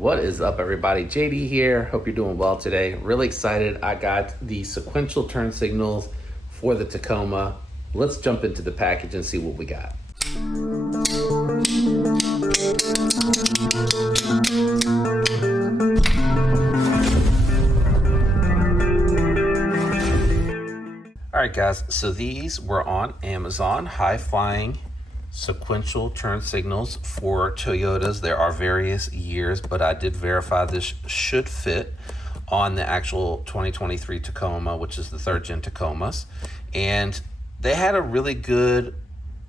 What is up, everybody? JD here. Hope you're doing well today. Really excited. I got the sequential turn signals for the Tacoma. Let's jump into the package and see what we got. All right, guys. So these were on Amazon, high-flying sequential turn signals for Toyotas. There are various years, but I did verify this should fit on the actual 2023 Tacoma, which is the third gen Tacomas. And they had a really good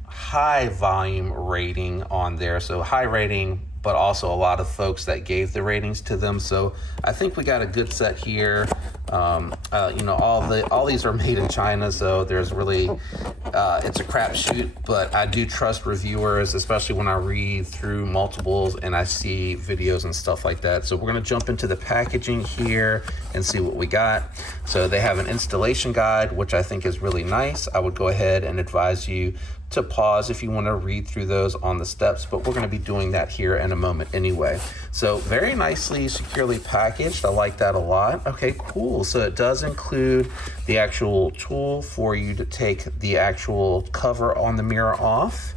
high volume rating on there. So high rating, but also a lot of folks that gave the ratings to them. So I think we got a good set here. All these are made in China, so there's really, it's a crapshoot, but I do trust reviewers, especially when I read through multiples and I see videos and stuff like that. So we're gonna jump into the packaging here and see what we got. So they have an installation guide, which I think is really nice. I would go ahead and advise you to pause if you want to read through those on the steps, but we're going to be doing that here in a moment anyway. So very nicely, securely packaged. I like that a lot. Okay, cool. So it does include the actual tool for you to take the actual cover on the mirror off.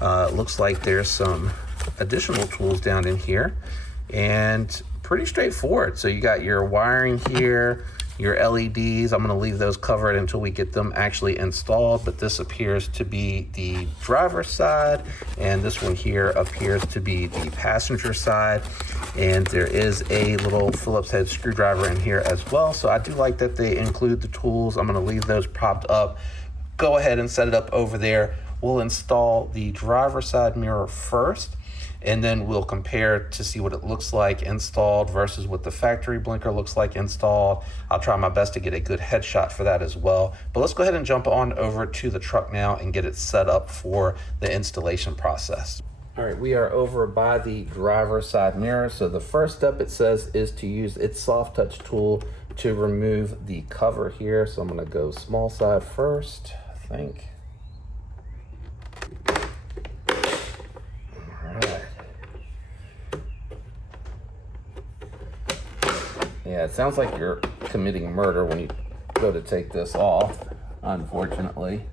It looks like there's some additional tools down in here and pretty straightforward. So you got your wiring here, your LEDs. I'm going to leave those covered until we get them actually installed, but this appears to be the driver's side, and this one here appears to be the passenger side, and there is a little Phillips head screwdriver in here as well. So I do like that they include the tools. I'm going to leave those propped up. Go ahead and set it up over there. We'll install the driver's side mirror first, and then we'll compare to see what it looks like installed versus what the factory blinker looks like installed. I'll try my best to get a good headshot for that as well. But let's go ahead and jump on over to the truck now and get it set up for the installation process. All right, we are over by the driver's side mirror. So the first step, it says, is to use its soft touch tool to remove the cover here. So I'm gonna go small side first, I think. Yeah, it sounds like you're committing murder when you go to take this off, unfortunately.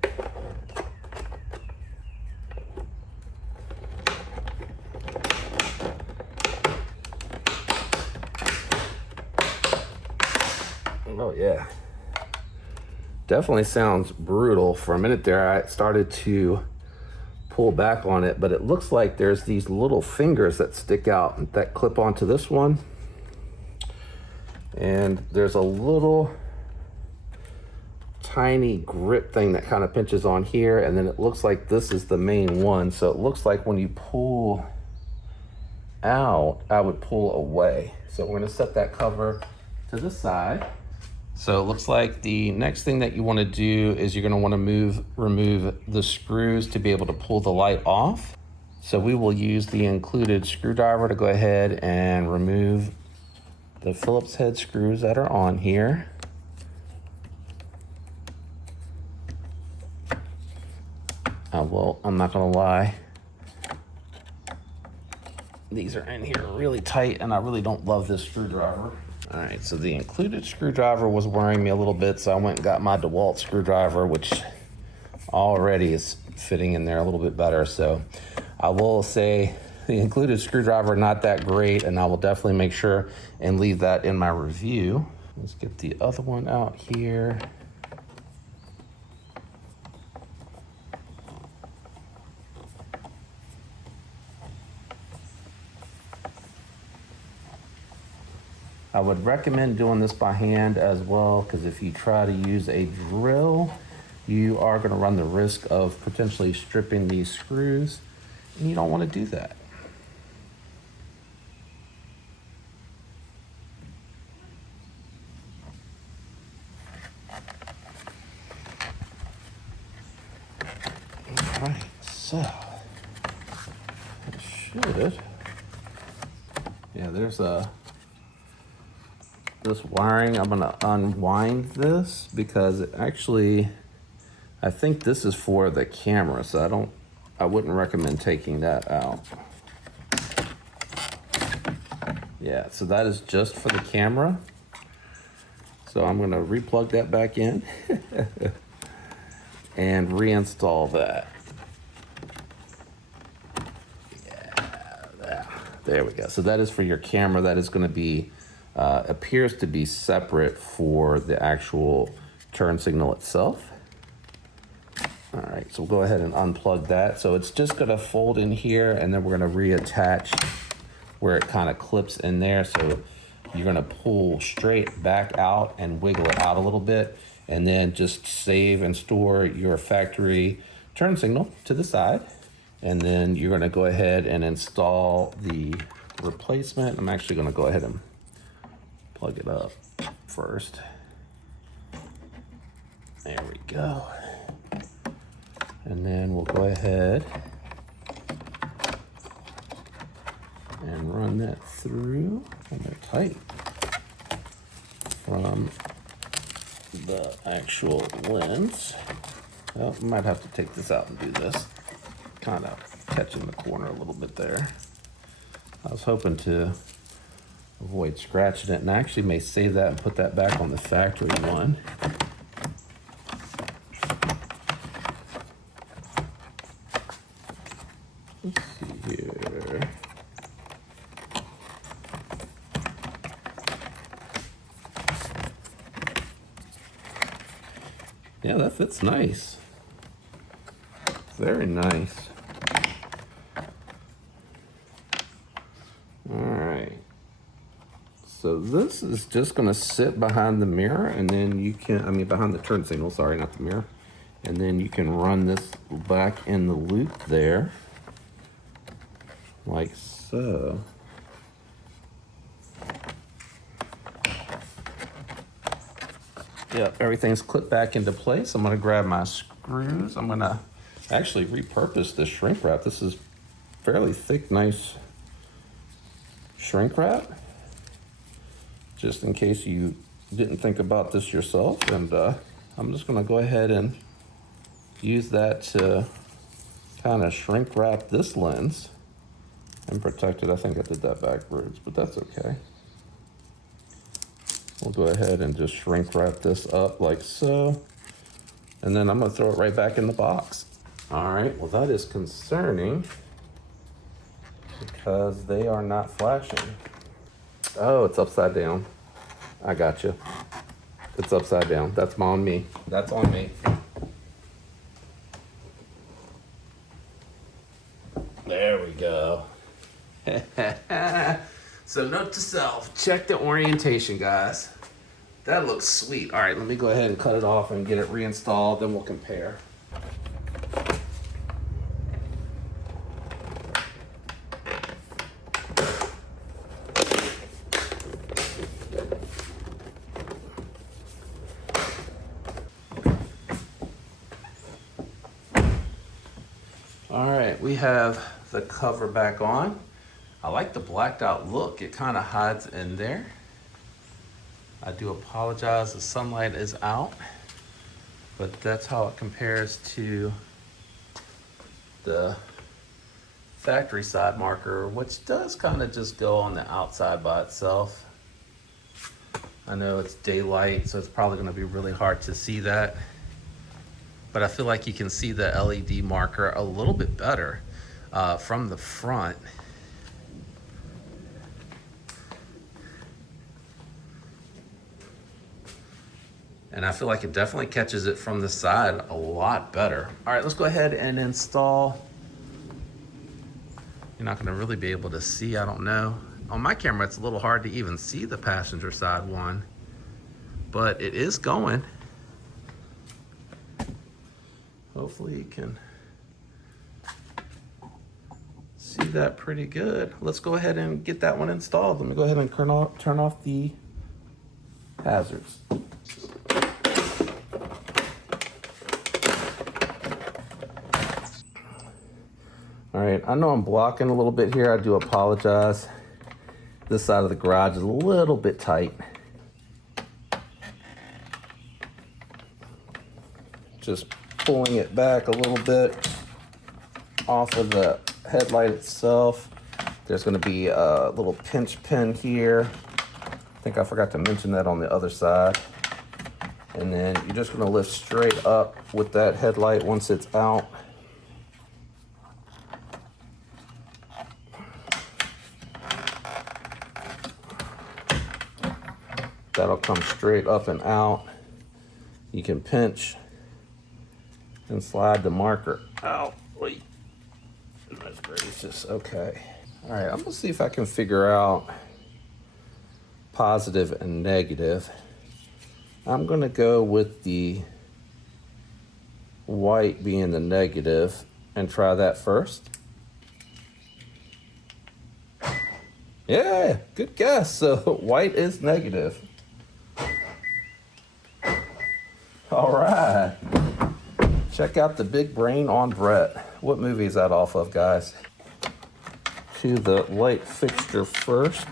Oh yeah. Definitely sounds brutal. For a minute there, I started to pull back on it, but it looks like there's these little fingers that stick out that clip onto this one. And there's a little tiny grip thing that kind of pinches on here, and then it looks like this is the main one. So it looks like when you pull out, I would pull away. So we're gonna set that cover to the side. So it looks like the next thing that you want to do is you're gonna want to remove the screws to be able to pull the light off. So we will use the included screwdriver to go ahead and remove the Phillips head screws that are on here. I'm not gonna lie, these are in here really tight and I really don't love this screwdriver. All right, so the included screwdriver was worrying me a little bit, so I went and got my DeWalt screwdriver, which already is fitting in there a little bit better. So I will say the included screwdriver, not that great, and I will definitely make sure and leave that in my review. Let's get the other one out here. I would recommend doing this by hand as well, because if you try to use a drill, you are going to run the risk of potentially stripping these screws, and you don't want to do that. All right, so it should, yeah, there's this wiring. I'm gonna unwind this because it actually, I think this is for the camera, so I wouldn't recommend taking that out. Yeah, so that is just for the camera. So I'm gonna replug that back in and reinstall that. Yeah, there we go. So that is for your camera. That is gonna be, appears to be separate for the actual turn signal itself. All right, so we'll go ahead and unplug that. So it's just gonna fold in here, and then we're gonna reattach where it kind of clips in there. So you're gonna pull straight back out and wiggle it out a little bit, and then just save and store your factory turn signal to the side. And then you're gonna go ahead and install the replacement. I'm actually gonna go ahead and plug it up first. There we go. And then we'll go ahead and run that through, and they're tight, from the actual lens. Well, I might have to take this out and do this. Kind of catching the corner a little bit there. I was hoping to avoid scratching it, and I actually may save that and put that back on the factory one. Let's see here. Yeah, that fits nice. Very nice. All right. So this is just gonna sit behind the mirror, and then you can, behind the turn signal, sorry, not the mirror. And then you can run this back in the loop there, like so. Yep, everything's clipped back into place. I'm gonna grab my screws. I'm gonna actually repurpose this shrink wrap. This is fairly thick, nice shrink wrap, just in case you didn't think about this yourself. And I'm just gonna go ahead and use that to kind of shrink wrap this lens and protect it. I think I did that backwards, but that's okay. We'll go ahead and just shrink wrap this up like so. And then I'm gonna throw it right back in the box. All right, well that is concerning because they are not flashing. Oh, it's upside down. I got you. It's upside down. That's on me. That's on me. There we go. So note to self, check the orientation, guys. That looks sweet. All right, let me go ahead and cut it off and get it reinstalled, then we'll compare. All right, we have the cover back on. I like the blacked out look. It kind of hides in there. I do apologize, the sunlight is out, but that's how it compares to the factory side marker, which does kind of just go on the outside by itself. I know it's daylight, so it's probably going to be really hard to see that, but I feel like you can see the LED marker a little bit better from the front. And I feel like it definitely catches it from the side a lot better. All right, let's go ahead and install. You're not gonna really be able to see, I don't know. On my camera, it's a little hard to even see the passenger side one, but it is going. Hopefully you can see that pretty good. Let's go ahead and get that one installed. Let me go ahead and turn off the hazards. All right, I know I'm blocking a little bit here. I do apologize. This side of the garage is a little bit tight. Just pulling it back a little bit off of the headlight itself. There's gonna be a little pinch pin here. I think I forgot to mention that on the other side. And then you're just gonna lift straight up with that headlight once it's out. That'll come straight up and out. You can pinch and slide the marker out. Wait, goodness gracious, okay. All right, I'm gonna see if I can figure out positive and negative. I'm gonna go with the white being the negative and try that first. Yeah, good guess. So white is negative. All right. Check out the big brain on Brett. What movie is that off of, guys? To the light fixture first,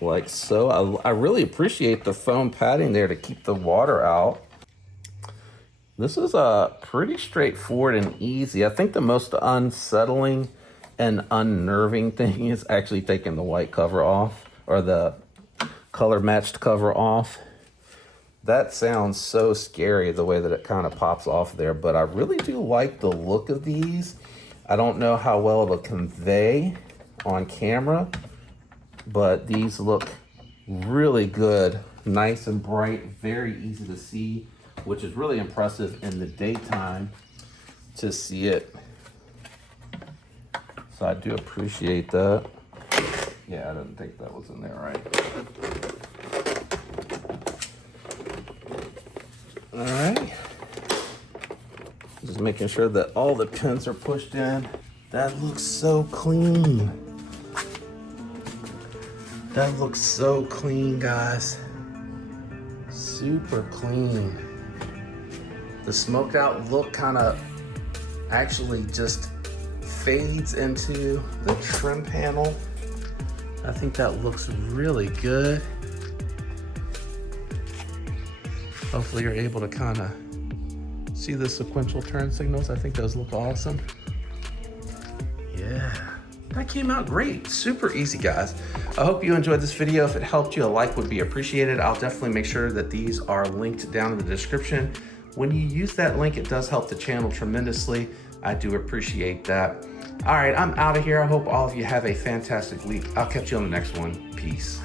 like so. I really appreciate the foam padding there to keep the water out. This is pretty straightforward and easy. I think the most unsettling and unnerving thing is actually taking the white cover off, or the color matched cover off. That sounds so scary, the way that it kind of pops off there, but I really do like the look of these. I don't know how well it'll convey on camera, but these look really good, nice and bright, very easy to see, which is really impressive in the daytime to see it. So I do appreciate that. Yeah, I didn't think that was in there right. All right, just making sure that all the pins are pushed in. That looks so clean. That looks so clean, guys. Super clean. The smoked out look kind of actually just fades into the trim panel. I think that looks really good. Hopefully you're able to kind of see the sequential turn signals. I think those look awesome. Yeah, that came out great. Super easy, guys. I hope you enjoyed this video. If it helped you, a like would be appreciated. I'll definitely make sure that these are linked down in the description. When you use that link, it does help the channel tremendously. I do appreciate that. All right, I'm out of here. I hope all of you have a fantastic week. I'll catch you on the next one. Peace.